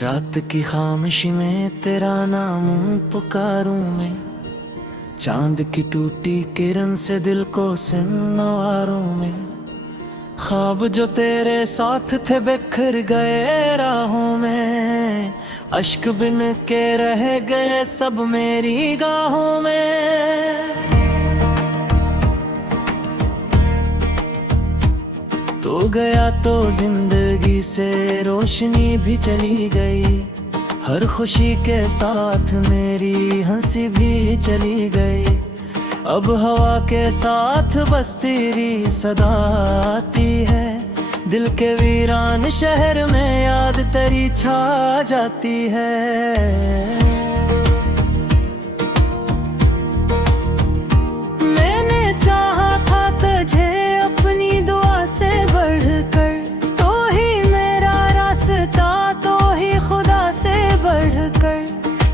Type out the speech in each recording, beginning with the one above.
रात की खामोशी में तेरा नाम पुकारूं मैं, चांद की टूटी किरण से दिल को सिनवारूं मैं। ख्वाब जो तेरे साथ थे बिखर गए राहों में, अश्क बिन के रह गए सब मेरी गाहों में। तो गया तो जिंदगी से रोशनी भी चली गई, हर खुशी के साथ मेरी हंसी भी चली गई। अब हवा के साथ बस तेरी सदा आती है, दिल के वीरान शहर में याद तेरी छा जाती है।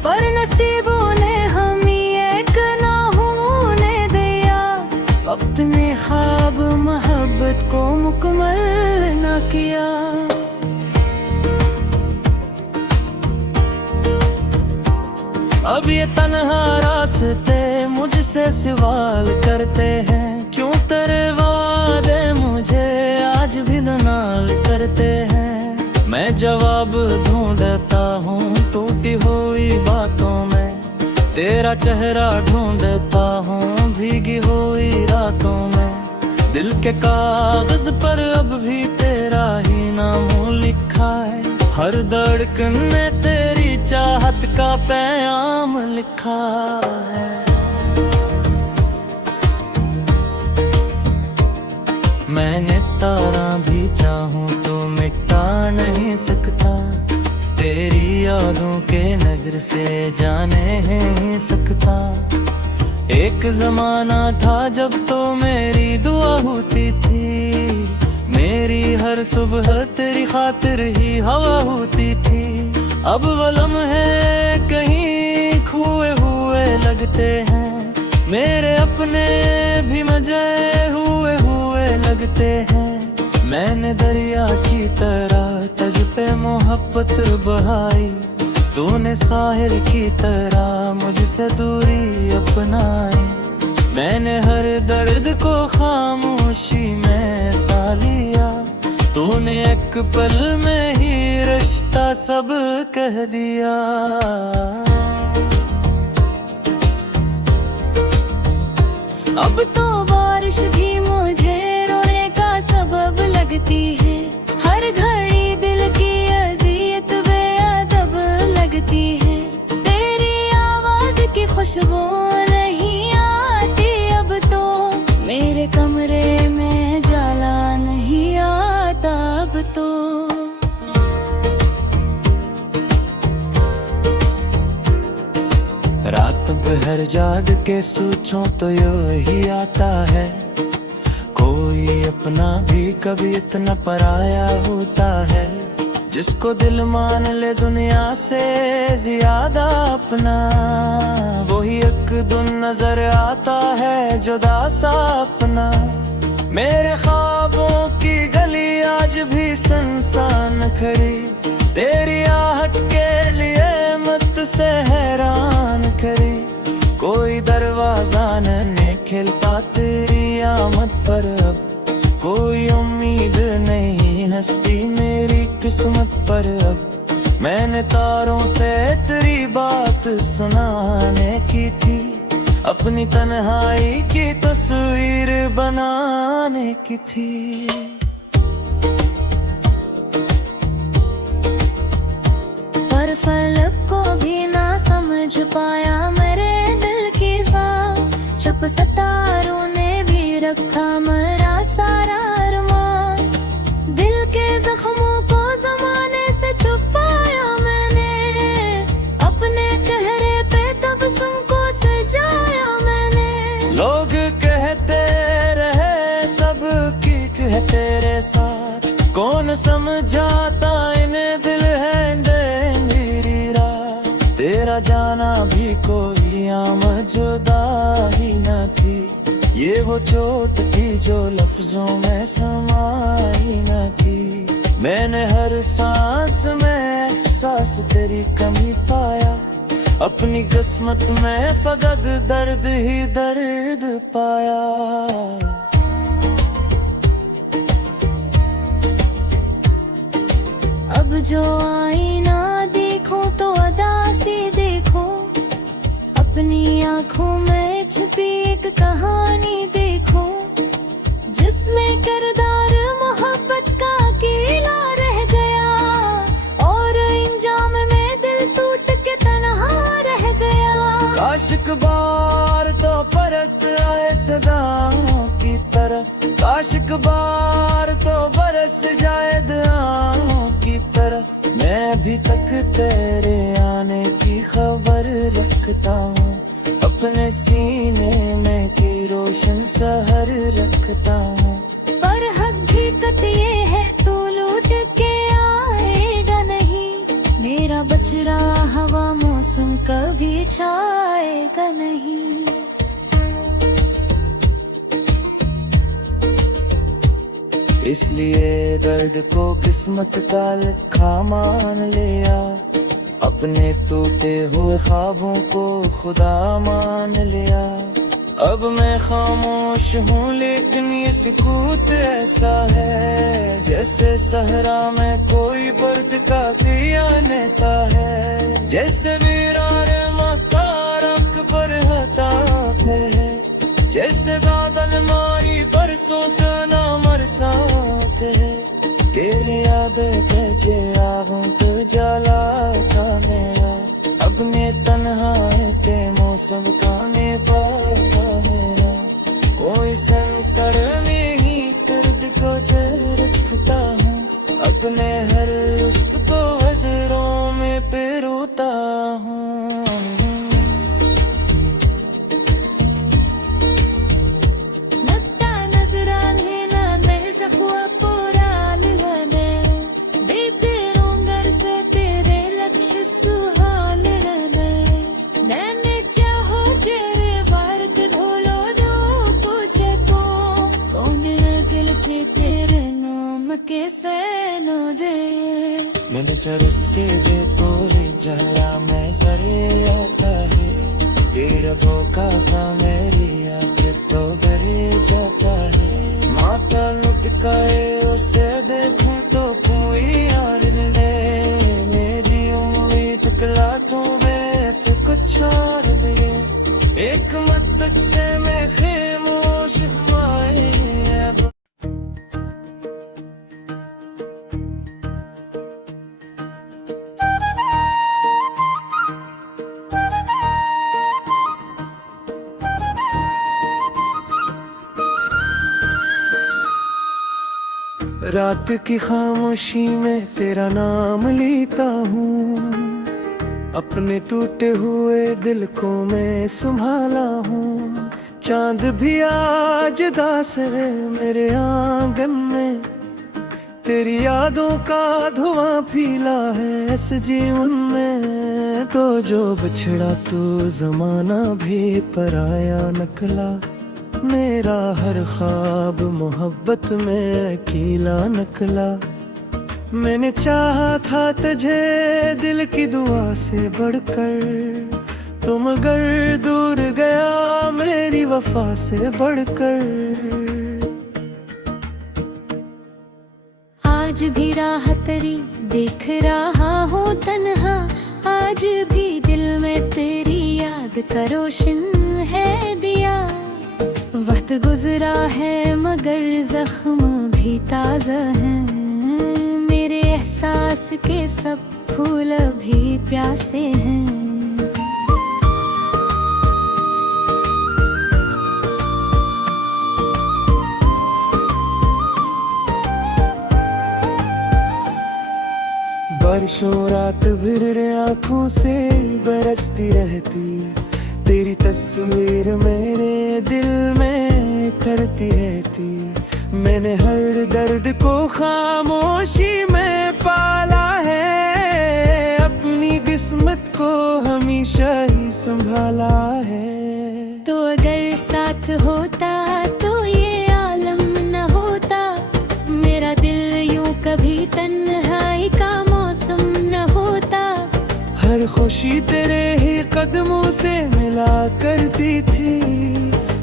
पर नसीबों ने हमें एक ना होने दिया, अपने ख्वाब मोहब्बत को मुकम्मल न किया। अब ये तन्हा रास्ते मुझसे सवाल करते हैं, क्यों तेरे वादे मुझे आज भी दनाल करते हैं। मैं जवाब ढूंढता हूँ टूटी हुई बातों में, तेरा चेहरा ढूंढता हूँ भीगी हुई रातों में। दिल के कागज पर अब भी तेरा ही नाम लिखा है, हर धड़कन में तेरी चाहत का पैगाम लिखा है। मैंने तारा भी चाहूं तो मिटा नहीं सकता, तेरी यादों के नगर से जाने नहीं सकता। एक जमाना था जब तो मेरी दुआ होती थी, मेरी हर सुबह तेरी खातिर ही हवा होती थी। अब वो लम्हे कहीं खोए हुए लगते हैं, मेरे अपने भी मजे हुए लगते हैं। मैंने दरिया की तरह तुझ पे मोहब्बत बहाई, तूने साहिल की तरह मुझसे दूरी अपनाई। मैंने हर दर्द को खामोशी में सा लिया, तूने एक पल में ही रिश्ता सब कह दिया। अब तो बारिश भी मुझे रोने का सबब लगती है, हर घड़ी दिल की अज़ियत बेअदब लगती है। तेरी आवाज की खुशबू नहीं आती अब तो, मेरे कमरे में जाला नहीं आता अब तो। रात भर जाग के सोचूं तो यही आता है, कोई अपना भी कभी इतना पराया होता है। जिसको दिल मान ले दुनिया से ज्यादा अपना, वही एक दिन नजर आता है जुदा सा अपना। मेरे ख्वाबों की गली आज भी सुनसान खड़ी, तेरी आहट के लिए मत से हैरान खड़ी। कोई दरवाजा नहीं खिलता तेरी आमद पर अब, कोई उम्मीद नहीं हंसती मेरी किस्मत पर अब। मैंने तारों से तेरी बात सुनाने की थी, अपनी तन्हाई की तस्वीर बनाने की थी। पर फलक को भी ना समझ पाया मेरे दिल की बात, चुप सितारों ने भी रखा मरा सारा अरमान। दिल के जख्मों को जमाने से छुपाया मैंने, अपने चेहरे पे तबस्सुम को सजाया मैंने। लोग कहते रहे सब की है तेरे साथ, कौन समझाता इन्हें दिल है अंधेरी रात। तेरा जाना भी कोई आम जुदा ही न थी, ये वो चोट थी जो लफ्जों में समाई न थी। मैंने हर सांस में एहसास पास तेरी कमी पाया। अपनी किस्मत में फकत दर्द ही दर्द पाया। अब जो आईना देखो तो अदा से देखो, अपनी आंखों में छुपी एक कहानी देखो, जिसमें किरदार मोहब्बत का अकेला रह गया और इंजाम में दिल टूट के तन्हा रह गया। काश एक बार तो परत आए सदाओं की तरह, काश एक बार तो बरस जाए दुआओं की तरह। मैं अभी तक तेरे आने की खबर रखता हूँ, अपने सीने में की रोशन सहर रखता हूँ। पर हकीकत ये है तू लौट के आएगा नहीं, मेरा बच रहा हवा मौसम कभी छाएगा नहीं। इसलिए दर्द को किस्मत का लिखा मान लिया, अपने टूटे हुए ख्वाबों को खुदा मान लिया। अब मैं खामोश हूँ लेकिन ये सुकूत ऐसा है, जैसे सहरा में कोई बर्द का दिया नेता है। जैसे वीरान मतारक पर हटाते हैं, जैसे बादल मारी बरसों से ना बरसाते हैं। के लिया बेटे आगों तो जला था मेरा, अपने तन्हाई ते मौसम का ने पाता मेरा। कोई संतर में ही दर्द को रखता हूँ, अपने हर उस्त को वज़रों में पिरोता हूँ। मैंने चरस के दे तोरे जला मैं सरे आता है, तेरा भोका सा मेरी याद तो डरे जाता है। माता लुटकाए उसे देखूं तो कोई यार ले, मेरी उम्मीद कला तो वे फिर कुछ और भी। एक मत से मैं खामोश हुआए अब। रात की खामोशी में तेरा नाम लेता हूँ, अपने टूटे हुए दिल को मैं संभाला हूँ। चांद भी आज दास है मेरे आंगन में, तेरी यादों का धुआं फीला है इस जीवन में। तो जो बिछड़ा तो जमाना भी पराया निकला, मेरा हर ख्वाब मोहब्बत में अकेला निकला। मैंने चाहा था तुझे दिल की दुआ से बढ़कर, तुम अगर दूर गया मेरी वफा से बढ़कर। आज भी राह तेरी देख रहा हूँ तन्हा, आज भी दिल में तेरी याद का रोशन है दिया। वक्त गुजरा है मगर जख्म भी ताज़ा है, मेरे एहसास के सब फूल भी प्यासे हैं। बारिशों रात भर आँखों से बरसती रहती, तेरी तस्वीर मेरे दिल में करती रहती। मैंने हर दर्द को खामोशी में पाला है, अपनी किस्मत को हमेशा ही संभाला है। तो अगर साथ होता तो ये आलम न होता, मेरा दिल यूं कभी तन्हाई का मौसम न होता। खुशी तेरे ही कदमों से मिला करती थी,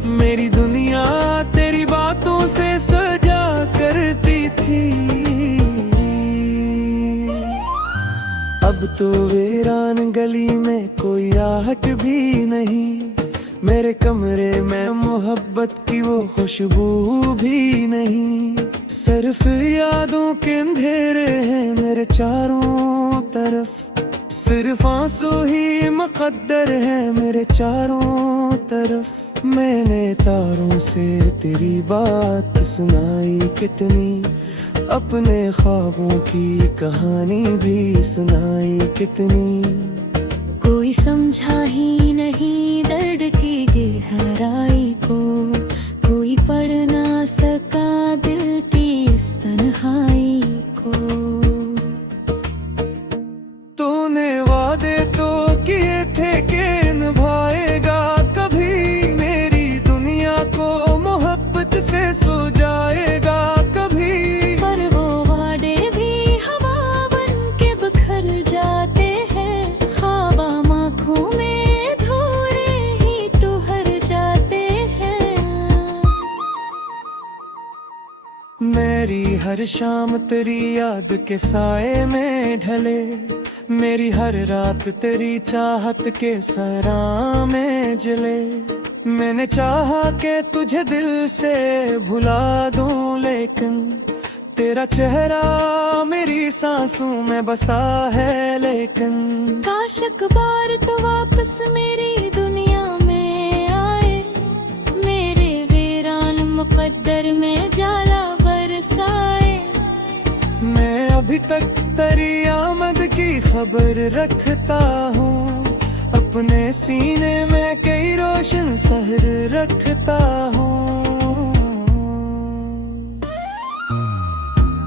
मेरी दुनिया तेरी बातों से सजा करती थी। अब तो वीरान गली में कोई आहट भी नहीं, मेरे कमरे में मोहब्बत की वो खुशबू भी नहीं। सिर्फ यादों के अंधेरे हैं मेरे चारों तरफ, सिर्फ आंसू ही मुकद्दर है मेरे चारों तरफ। मैंने तारों से तेरी बात सुनाई कितनी, अपने ख्वाबों की कहानी भी सुनाई कितनी। कोई समझा ही नहीं दर्द की गहराई को, कोई पढ़ ना सका दिल की इस तन्हाई को। तूने वादे तो किए थे कि निभाएगा कभी, मेरी दुनिया को मोहब्बत से सो जाएगा कभी। पर वो वादे भी हवा बन के बिखर जाते हैं, ख्वाब आँखों में अधूरे ही ठहर जाते हैं। मेरी हर शाम तेरी याद के साए में ढले, मेरी हर रात तेरी चाहत के सरा में जले। मैंने चाहा कि तुझे दिल से भुला दूं, लेकिन तेरा चेहरा मेरी सांसों में बसा है। लेकिन काश एक बार तो वापस मेरी दुनिया में आए, मेरे वीरान मुकद्दर में जाला बरसाए। मैं अभी तक तेरी आमद की खबर रखता हूँ, अपने सीने में कई रोशन शहर रखता हूँ।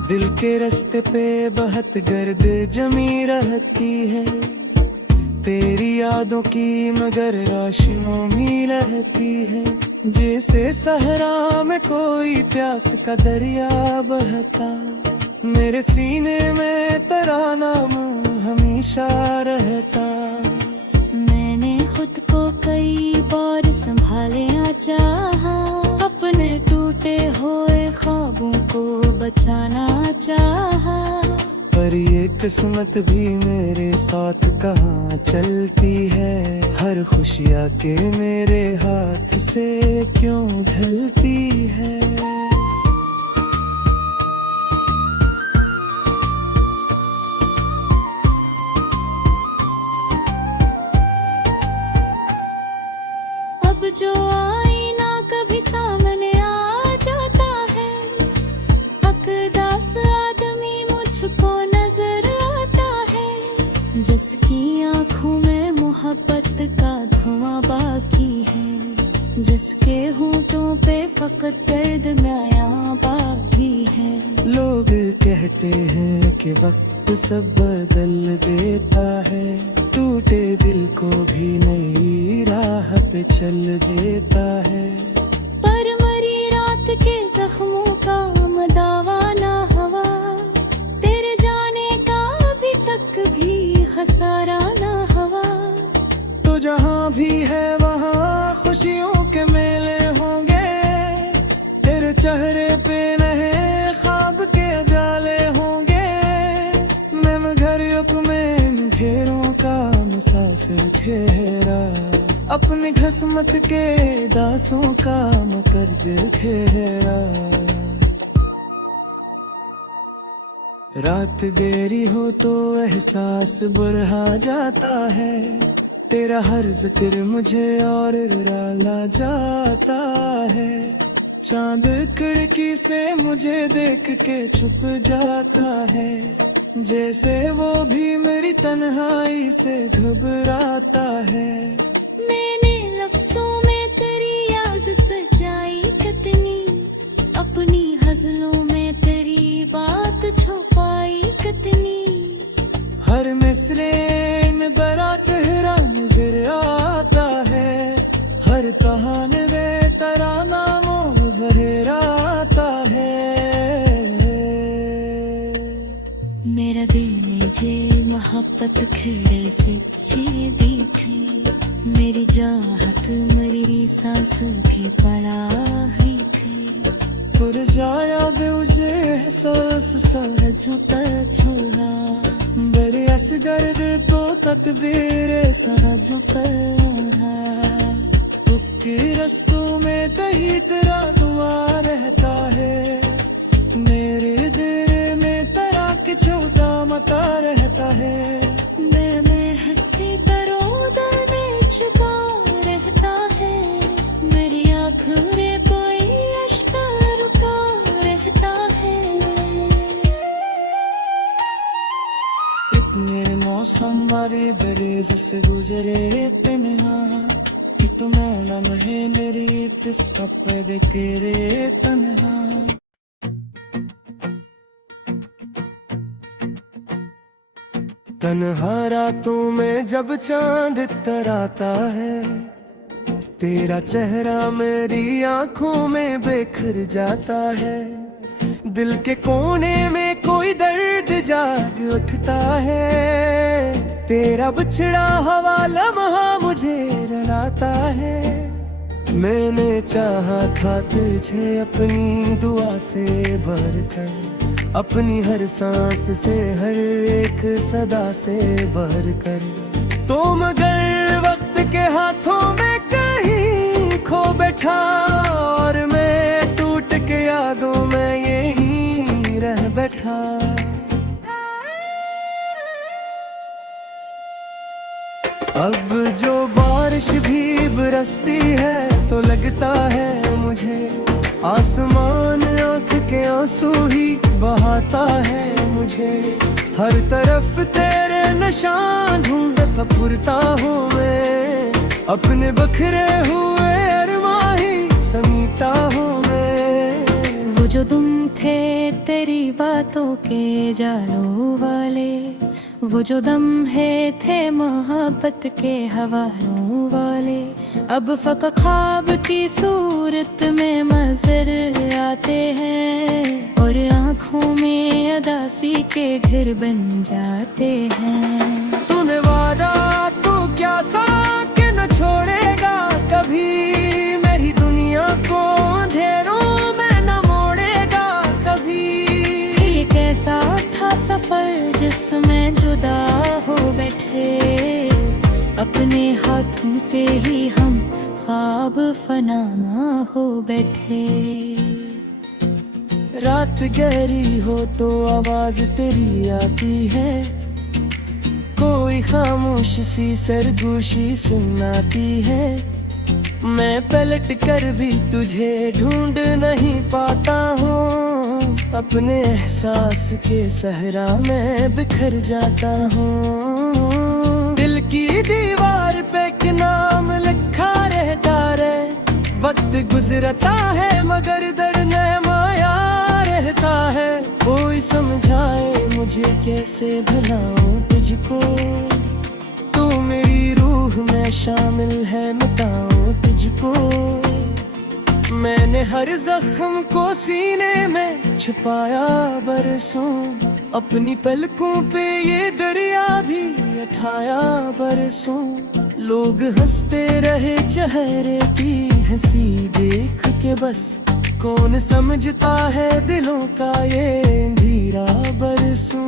दिल के रास्ते पे बहुत गर्द जमी रहती है, तेरी यादों की मगर रोशनी रहती है। जैसे सहरा में कोई प्यास का दरिया बहता, मेरे सीने में तेरा नाम हमेशा रहता। मैंने खुद को कई बार संभालना चाहा, अपने टूटे हुए ख्वाबों को बचाना चाहा। पर ये किस्मत भी मेरे साथ कहाँ चलती है, हर खुशियाँ के मेरे हाथ से क्यों ढलती है। अब जो आईना कभी सामने आ जाता है, अकदास आदमी मुझको नजर आता है। जिसकी आंखों में मोहब्बत का धुआं बाकी है, जिसके होठों पे फकत दर्द माया बाकी है। लोग कहते हैं कि वक्त सब बदल देता है, टूटे दिल को भी नई राह पे चल देता है। पर मरी रात के जख्मों का मदावा ना हवा, तेरे जाने का अभी तक भी खसारा ना हवा। तो जहाँ भी है वहाँ खुशियों के मेले होंगे, तेरे चेहरे पे नए ख्वाब के जाले होंगे। मैं घर में घेरों का मुसाफिर ठहरा, अपनी किस्मत के दासों का मकर दिल ठहरा। रात देरी हो तो एहसास बढ़ा जाता है, तेरा हर जिक्र मुझे और रुला जाता है। चांद खिड़की से मुझे देख के छुप जाता है, जैसे वो भी मेरी तन्हाई से घबराता है। मैंने लफ्जों में तेरी याद सजाई कितनी, अपनी गजलों में तेरी बात छुपाई कितनी। हर मिसरे में बड़ा चेहरा नजर आता है, हर कहानी में तेरा नाम भरे आता है। मेरा दिल ने जे मोहब्बत खिले से जी दिखे, मेरी चाहत मेरी सांसों की पड़ा ही पुरजाया मुझे एहसास सारा झुका छुआ मेरे असगर्द को तदबीर सारा झुका तुक्की रस्तों में दही तेरा दुआ रहता है, मेरे दिल में तेरा के छोटा मता रहता है। मैं हंसती तरोदा में छुपा रहता है, मेरी आँखों में कोई अश्क रुका रहता है। इतने मौसम मारे बरेज से गुजरे तन्हा, कि तुम्हें लम्हे मेरी तिस्का पे तेरे तन्हा। तन्हा रातों में जब चांद इतराता है, तेरा चेहरा मेरी आंखों में बिखर जाता है। दिल के कोने में कोई दर्द जाग उठता है, तेरा बिछड़ा हवा लम्हा मुझे रुलाता है। मैंने चाहा था तुझे अपनी दुआ से भरकर, अपनी हर सांस से हर एक सदा से भरकर, तो मगर वक्त के हाथों में कहीं खो बैठा, और मैं टूट के यादों में यहीं रह बैठा। अब जो बारिश भी बरसती है तो लगता है मुझे, आसमान आँख के आंसू ही बहाता है मुझे। हर तरफ तेरे निशान ढूंढ फुरता हूँ मैं, अपने बखरे हुए अरमां ही समीटा हूँ मैं। वो जो तुम थे तेरी बातों के जालों वाले, वो जो दम है थे मोहब्बत के हवालों वाले, अब फ़क़त ख्वाब की सूरत में नजर आते हैं, और आँखों में अदासी के घर बन जाते हैं। तूने वादा तो क्या था कि न छोड़ेगा कभी, मेरी दुनिया को अंधेरों में न मोड़ेगा कभी। ये कैसा था सफर जिसमें जुदा हो बैठे, अपने हाथों से ही हम ख्वाब फना हो बैठे। रात गहरी हो तो आवाज तेरी आती है, कोई खामोश सी सरगोशी सुनाती है। मैं पलट कर भी तुझे ढूंढ नहीं पाता हूँ, अपने एहसास के सहरा में बिखर जाता हूँ। दिल की दीवार पे एक नाम लिखा रहता रे, वक्त गुजरता है मगर दर में माया रहता है। कोई समझाए मुझे कैसे भुलाऊं तुझको, तू मेरी रूह में शामिल है मिटाऊं तुझको। मैंने हर जख्म को सीने में छुपाया बरसों, अपनी पलकों पे ये दरिया भी उठाया बरसों। लोग हंसते रहे चेहरे की हंसी देख के, बस कौन समझता है दिलों का ये धीरा बरसों।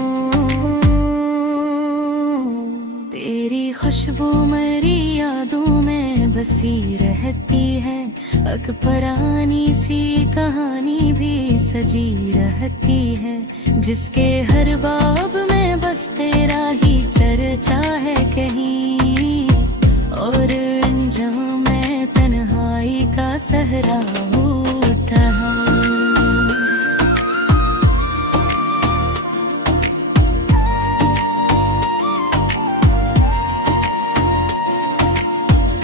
तेरी खुशबू मेरी यादों में बसी रहती है, अकबरानी सी कहानी भी सजी रहती है, जिसके हर बाब में बस तेरा ही चर्चा है कहीं, और अंजाम में तन्हाई का सहरा उठा।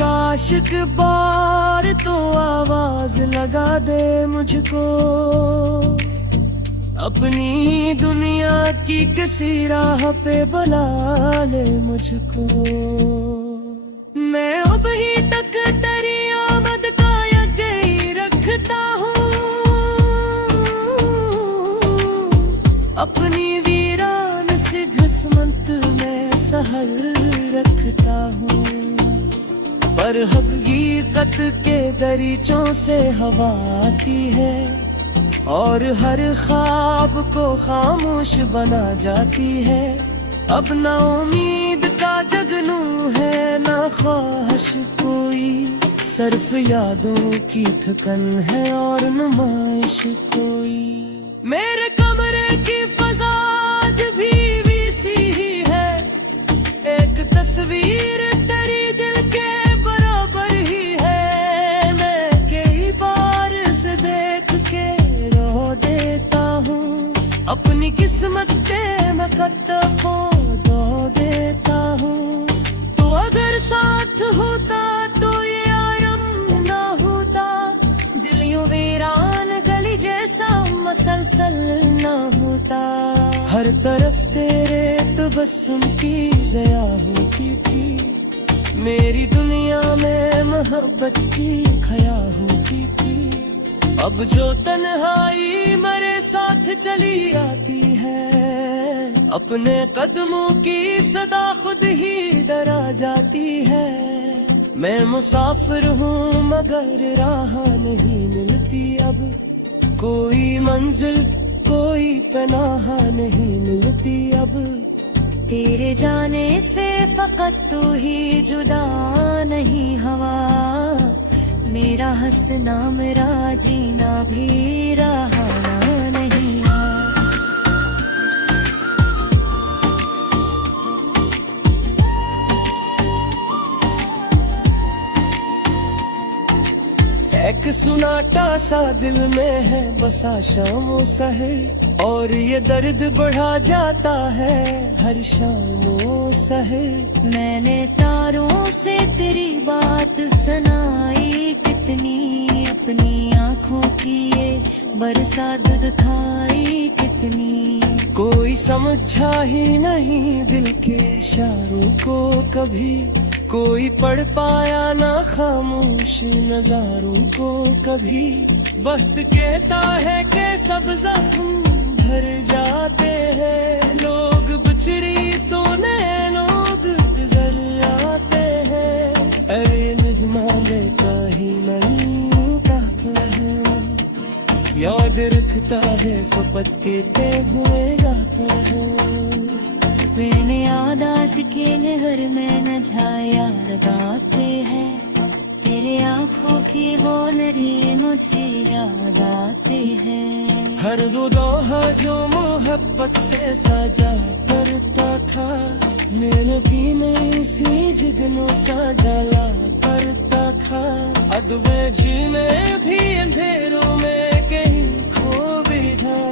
आशिक बार तो आवाज लगा दे मुझको, अपनी दुनिया की किसी राह पे बुला ले मुझको। मैं अब ही तक तेरी आमद का यकीन रखता हूँ, अपनी वीरान सी किस्मत में हर हकीकत के दरीचों से हवा आती है, और हर ख्वाब को खामोश बना जाती है। अब ना उम्मीद का जगनू है, ना ख्वाहिश कोई, सिर्फ यादों की थकन है और नुमाइश कोई। मेरे कमरे की फजा आज भी सी ही है, एक तस्वीर तेरी दिल के बराबर ही है। मैं कई बार से देख के रो देता हूँ, अपनी किस्मत के मैं खत्ता खो दो देता हूँ। तो अगर साथ होता तो ये आरम ना होता, दिल यूं वीरान गली जैसा मसलसल ना होता। हर तरफ तेरे तबस्सुम की ज़या होती थी, मेरी दुनिया में मोहब्बत की खया होती थी। अब जो तन्हाई मेरे साथ चली आती है, अपने कदमों की सदा खुद ही डरा जाती है। मैं मुसाफिर हूँ मगर राह नहीं मिलती अब, कोई मंजिल कोई पनाह नहीं मिलती अब। तेरे जाने से फकत तू ही जुदा नहीं हवा, मेरा हंसना मेरा जीना भी रहा नहीं। एक सुनाटा सा दिल में है बसा शाम सहर, और ये दर्द बढ़ा जाता है हर शाम सहर। मैंने तारों से तेरी बात सुनाई कितनी, अपनी आँखों की ये बरसात दिखाई कितनी। कोई समझा ही नहीं दिल के इशारों को कभी, कोई पढ़ पाया ना खामोश नजारों को कभी। वक्त कहता है कि सब जख्म भर जाते हैं, लोग बिछड़ी तो नैनों गुजर आते हैं। अरे मेहमान का ही नहीं का है, याद रखता है फपत के ते हुए गाता है। मैंने याद के घर में न छाया लगाते हैं, तेरे आँखों की बोल रही मुझे याद आते हैं। हर वो लौहा जो मोहब्बत से साजा करता था, मैंने भी में इसी जिगनों साजा ला करता था। अदवे जी में भी अंधेरों में कहीं खो बैठा,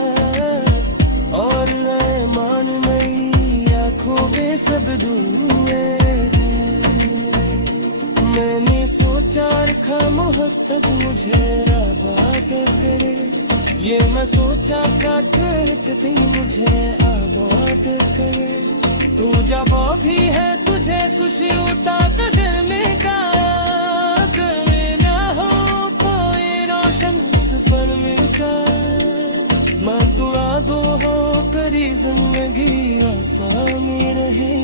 और मान नई आँखों पे सब डूबे। मैंने सोचा रखा मोहब्बत मुझे आबाद करे, ये मैं सोचा क्या कहते मुझे आबाद करे। तू जब भी है तुझे सुशी उता तो दिल में का करे ना हो कोई रोशन सफर में का। मैं दुआ दो हो करी जिंदगी आसानी रहे,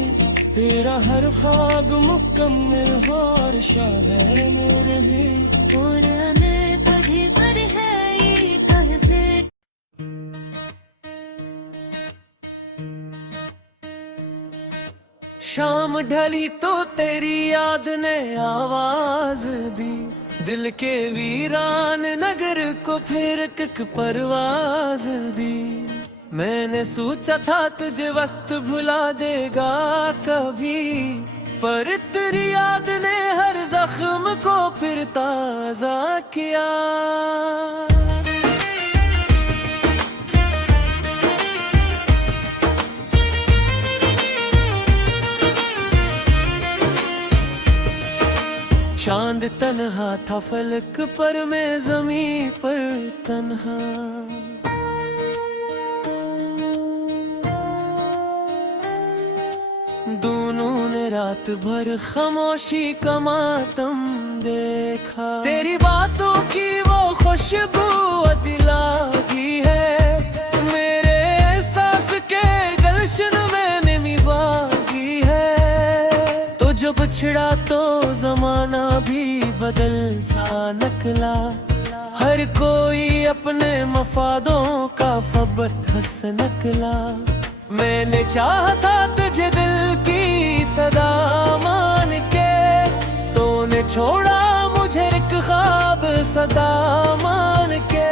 तेरा हर ख्वाब मुकम्मल हो और शाहे में रहे। और मैं कभी पर है ये कह से। शाम ढली तो तेरी याद ने आवाज दी, दिल के वीरान नगर को फिर एक परवाज दी। मैंने सोचा था तुझे वक्त भुला देगा कभी, पर तेरी याद ने हर जख्म को फिर ताजा किया। चांद तन्हा था फलक पर, मैं ज़मीं पर तन्हा। दोनों ने रात भर खामोशी का मातम देखा। तेरी बातों की वो खुशबू दिलागी है, मेरे एहसास के गलशन में नमी बागी है। तो जो बिछड़ा तो जमाना भी कोई बदल सा निकला। हर कोई अपने मफादों का फबत हंस निकला। मैंने चाहा था तुझे दिल की सदा मान के, तूने छोड़ा मुझे एक ख्वाब सदा मान के।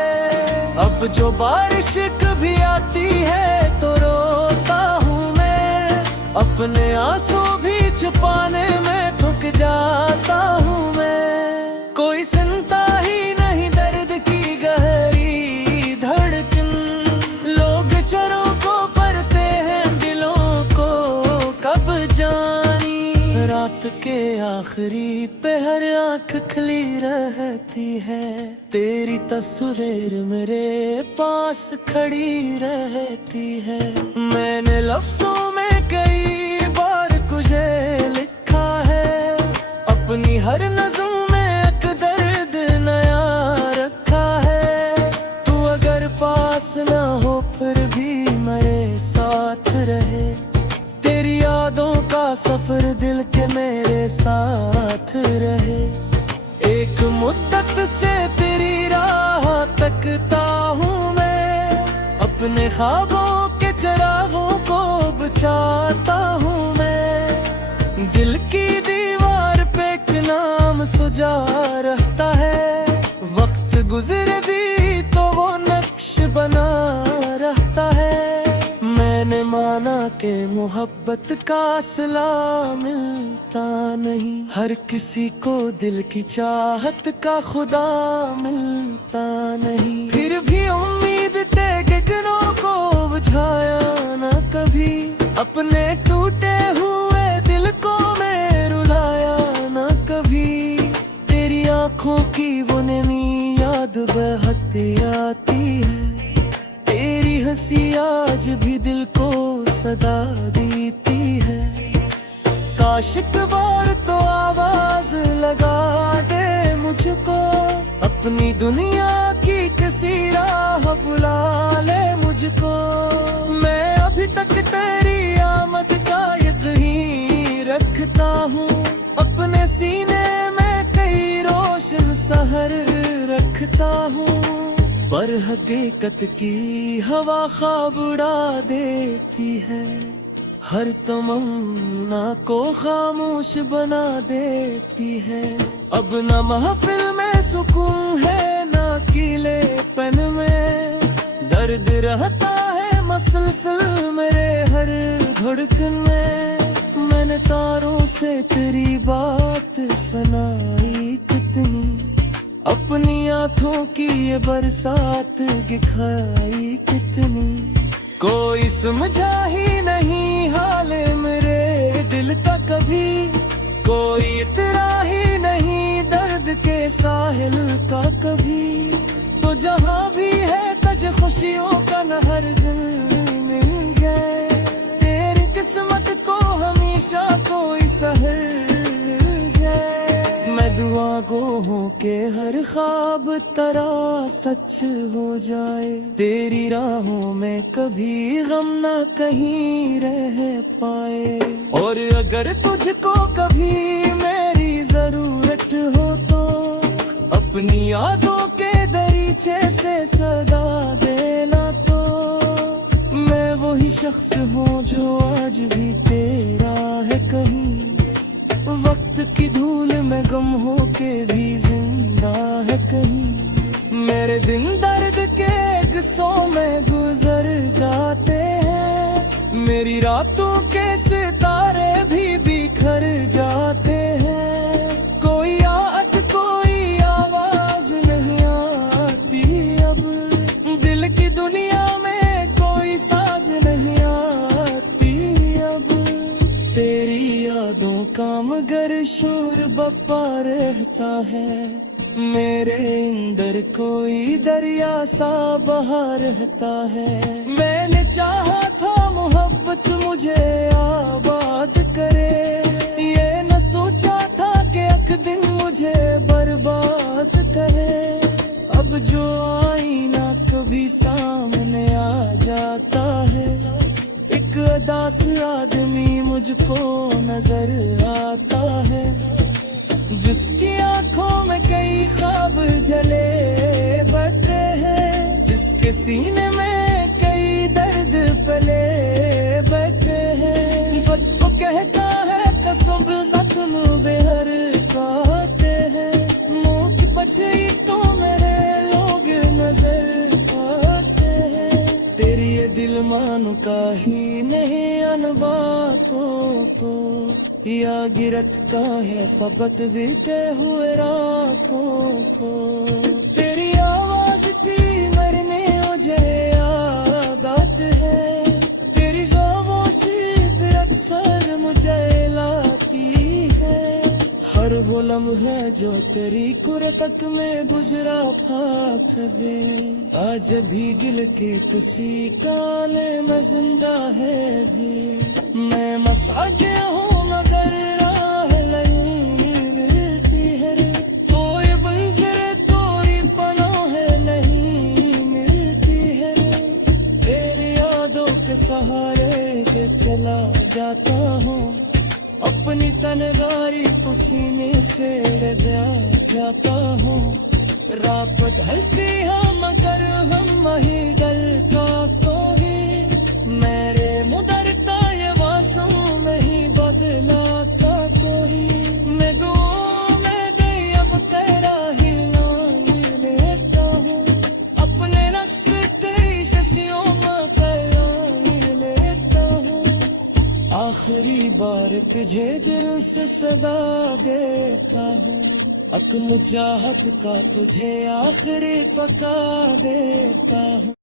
अब जो बारिश कभी आती है तो रोता हूँ मैं, अपने आंसू भी छुपाने में थक जाता हूँ मैं। कोई सुनता ही नहीं दर्द की गहरी धड़कन, लोग चरों को पढ़ते हैं दिलों को कब जानी। रात के आखिरी पे हर आँख खली रहती है, तेरी तस्वीर मेरे पास खड़ी रहती है। मैंने लफ्जों में कई बार तुझे लिखा है, अपनी हर नज़्म में एक दर्द नया रखा है। तू अगर पास ना हो फिर भी मेरे साथ रहे, तेरी यादों का सफर दिल के मेरे साथ रहे। एक मुद्दत से तेरी राह तकता हूँ मैं, अपने ख्वाबों के चिरागों को बुझाता हूँ मैं। दिल की दीवार पे एक नाम सुझा रहता है, वक्त गुजरे भी तो वो नक्श बना रहता है। मैंने माना कि मोहब्बत का असला मिलता नहीं, हर किसी को दिल की चाहत का खुदा मिलता नहीं। फिर भी उम्मीद थे गगनों को बुझाया ना कभी, अपने टूटे हुए दिल को मैं रुलाया ना कभी। तेरी आंखों की वो नमी याद बहती आती है, तेरी हंसी आज भी दिल को सदा देती है। काश एक बार तो आवाज लगा दे मुझको, अपनी दुनिया की किसी राह बुला ले मुझको। मैं अभी तक तेरी आमद का यकीन रखता हूँ, अपने सीने में कई रोशन सहर रखता हूँ। पर हकीकत की हवा ख्वाब उड़ा देती है, हर तमन्ना को खामोश बना देती है। अब न महफिल में सुकून है ना कीले पेन में, दर्द रहता है मसलसल मेरे हर धड़कन में। मैंने तारों से तेरी बात सुनाई कितनी, अपनी आंखों की ये बरसात दिखाई कितनी। कोई समझा ही नहीं हाल मेरे दिल का कभी, कोई इतना ही नहीं दर्द के साहिल का कभी। तो जहाँ भी है तज खुशियों का नहर मिल गए, तेरी किस्मत को हमेशा कोई सहर जाए। मैं दुआ गो हूँ के हर ख्वाब तेरा सच हो जाए, तेरी राहों में कभी गम ना कहीं रह पाए। और अगर तुझको कभी मेरी जरूरत हो तो, अपनी यादों के दरीचे से सदा देना तो। मैं वही शख्स हूँ जो आज भी तेरा है कहीं, वक्त की धूल में गम हो के भी जिंदा है कहीं। मेरे दिन दर्द के किस्सों में गुजर जाते हैं, मेरी रातों के सितारे भी बिखर जाते हैं। कोई आहट कोई आवाज नहीं आती अब, दिल की दुनिया में कोई साज नहीं आती अब। तेरी यादों का मगर शोर बप्पा रहता है, मेरे अंदर कोई दरिया सा बहा रहता है। मैंने चाहा था मोहब्बत मुझे आबाद करे, ये न सोचा था कि एक दिन मुझे बर्बाद करे। अब जो आईना कभी सामने आ जाता है, एक अदास आदमी मुझको नजर आता है। जिसकी आंखों में कई ख्वाब जले बटे हैं, जिसके सीने में कई दर्द पले बटे हैं, वक्त को कहता है कसम जख्म बेहर कहते हैं, मुंह की पछी तो मेरे लोग नजर आते हैं, तेरी ये दिल मानो का ही नहीं अन बातों को, या गिरत का है फबत बीते हुए रातों को, तेरी आवाज की मरने मुझे आदत है, तेरी खामोशी भी अक्सर मुझे लाती है, हर वो लम्हा जो तेरी कुरतक में गुजरा था कभी, आज भी दिल के किसी काले में जिंदा है भी, मैं मसा गया हूँ मगर राह नहीं मिलती है रे, कोई बंजर तोरी पनाह नहीं मिलती है रे, तेरी यादों के सहारे के चला जाता हूँ, अपनी तनगारी तो सीने से लगा जाता हूँ, रात ढलती है मगर हम वही गलता तो ही, मेरे मुदरता ये वासों में ही बदलाता तो ही, मैं गो मैं गई अब तेरा ही नाम लेता हूँ, अपने नक्श तेरी शशियों में कयाई लेता हूँ, आखिरी बार तुझे दिल से सदा देता हूँ, अक्ल चाहत का तुझे आखिरी पका देता हूँ।